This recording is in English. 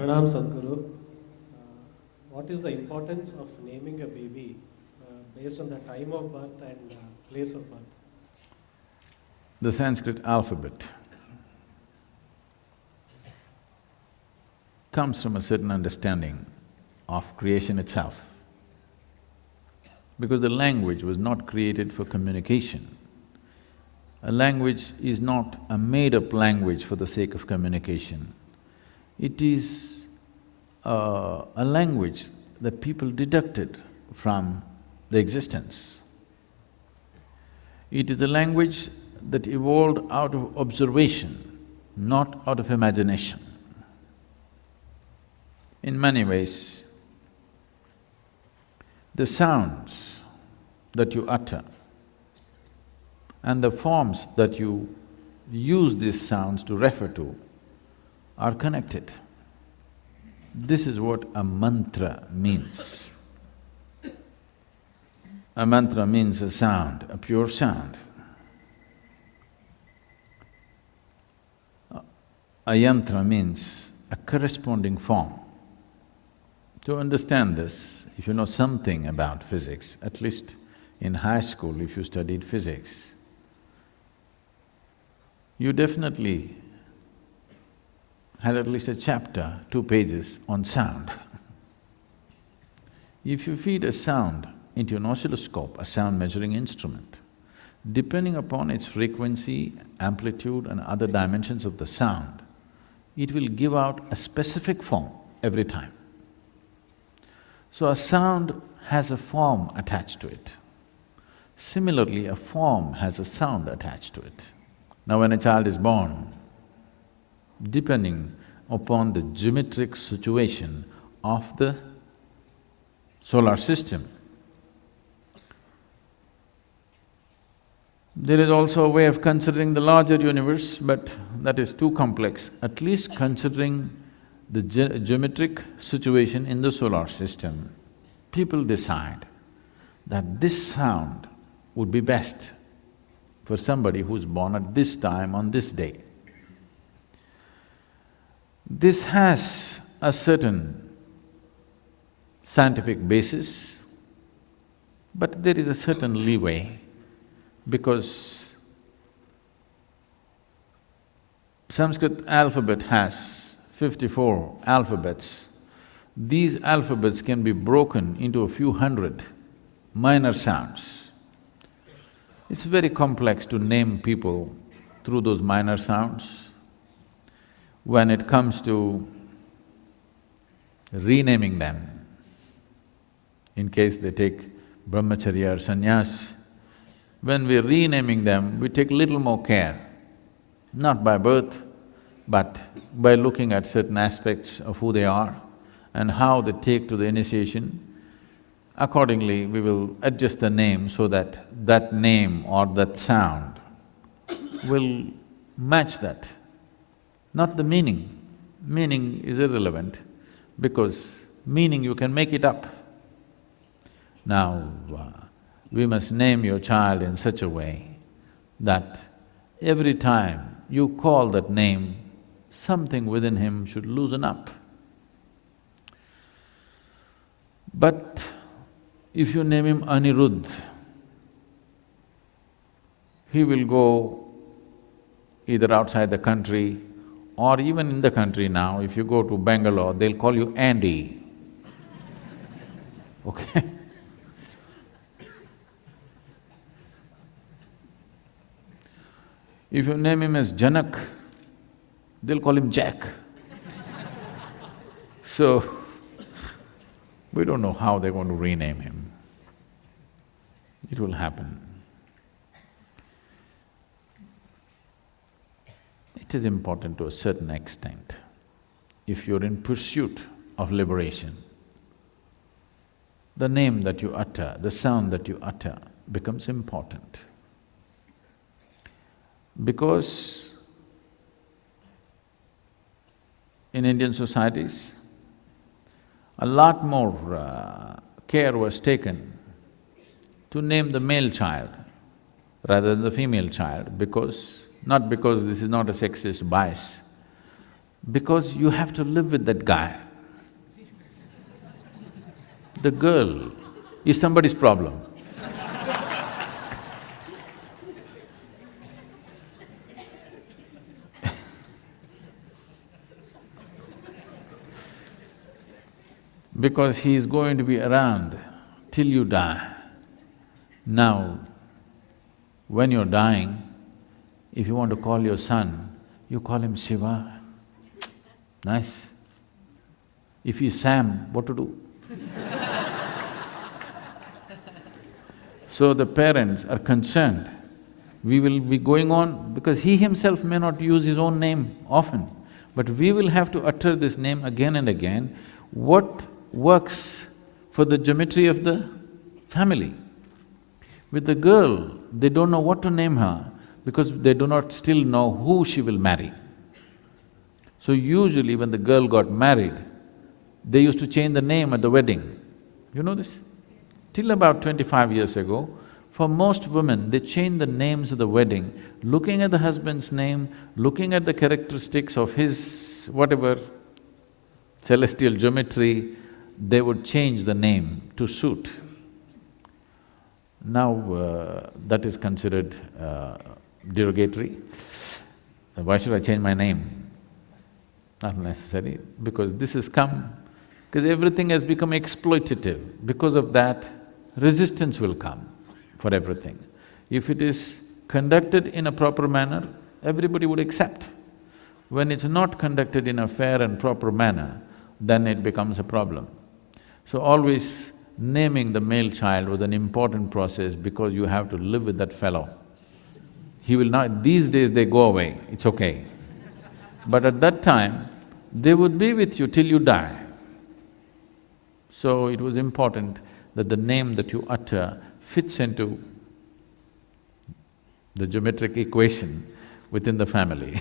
Pranam Sadhguru. What is the importance of naming a baby based on the time of birth and place of birth? The Sanskrit alphabet comes from a certain understanding of creation itself. Because the language was not created for communication. A language is not a made-up language for the sake of communication. It is a language that people deducted from the existence. It is a language that evolved out of observation, not out of imagination. In many ways, the sounds that you utter and the forms that you use these sounds to refer to are connected. This is what a mantra means. A mantra means a sound, a pure sound. A yantra means a corresponding form. To understand this, if you know something about physics, at least in high school if you studied physics, you definitely had at least a chapter, 2 pages on sound. If you feed a sound into an oscilloscope, a sound measuring instrument, depending upon its frequency, amplitude and other dimensions of the sound, it will give out a specific form every time. So a sound has a form attached to it. Similarly, a form has a sound attached to it. Now when a child is born, depending upon the geometric situation of the solar system, there is also a way of considering the larger universe, but that is too complex. At least considering the geometric situation in the solar system, people decide that this sound would be best for somebody who's born at this time on this day. This has a certain scientific basis, but there is a certain leeway because Sanskrit alphabet has 54 alphabets. These alphabets can be broken into a few hundred minor sounds. It's very complex to name people through those minor sounds. When it comes to renaming them, in case they take brahmacharya or sannyas, when we're renaming them, we take little more care, not by birth, but by looking at certain aspects of who they are and how they take to the initiation. Accordingly, we will adjust the name so that that name or that sound will match that, not the meaning. Meaning is irrelevant because meaning you can make it up. Now, we must name your child in such a way that every time you call that name, something within him should loosen up. But if you name him Anirudh, he will go either outside the country or even in the country now, if you go to Bangalore, they'll call you Andy, okay? If you name him as Janak, they'll call him Jack. So, we don't know how they're going to rename him. It will happen. It is important to a certain extent. If you're in pursuit of liberation, the name that you utter, the sound that you utter becomes important. Because in Indian societies, a lot more care was taken to name the male child rather than the female child because… not because this is not a sexist bias, because you have to live with that guy. The girl is somebody's problem. Because he is going to be around till you die. Now, when you're dying, if you want to call your son, you call him Shiva. Nice. If he's Sam, what to do? So the parents are concerned. We will be going on, because he himself may not use his own name often, but we will have to utter this name again and again. What works for the geometry of the family? With the girl, they don't know what to name her because they do not still know who she will marry. So usually when the girl got married, they used to change the name at the wedding. You know this? Till about 25 years ago, for most women, they changed the names at the wedding, looking at the husband's name, looking at the characteristics of his whatever celestial geometry, they would change the name to suit. Now, that is considered derogatory. Why should I change my name? Not necessary, because this has come, because everything has become exploitative. Because of that, resistance will come for everything. If it is conducted in a proper manner, everybody would accept. When it's not conducted in a fair and proper manner, then it becomes a problem. So always naming the male child was an important process because you have to live with that fellow. He will not… these days they go away, it's okay. But at that time, they would be with you till you die. So it was important that the name that you utter fits into the geometric equation within the family